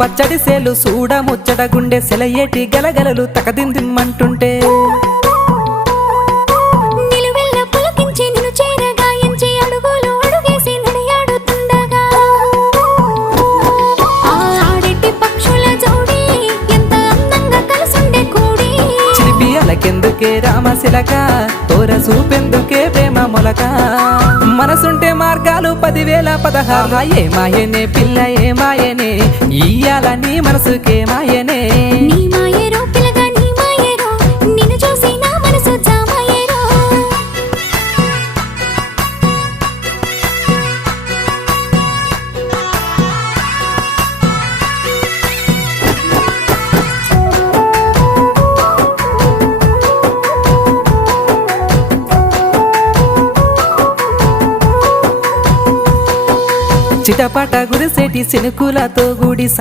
పచ్చడి సేలు సూడ ముచ్చట గుండె సెలయేటి గలగలలు తకదిందిమ్మంటుంటే నిలువెల్ల పులకించి నిన్ను చేరగాయించి అడుగులు అడుగేసి నడియాడుతుండగా ఆడెట్టి పక్షుల జోడి ఎంత అందంగా కలుసుండే కూడి చిలిపియలకెందుకే రామశిలక తోర చూపెందుకే ప్రేమ మొలక మనసుంటే మార్గాలు 10,016 ఏమాయనే పిల్ల ఏమాయనే ఇయ్యాల నీ మనసుకే మాయనే నీ మాయేరో పిల్లగా నీ మాయేరో నిన్ను చూసి నా మనసు జామాయేరో చిటపట గురిసేటి సినుకులతో గుడి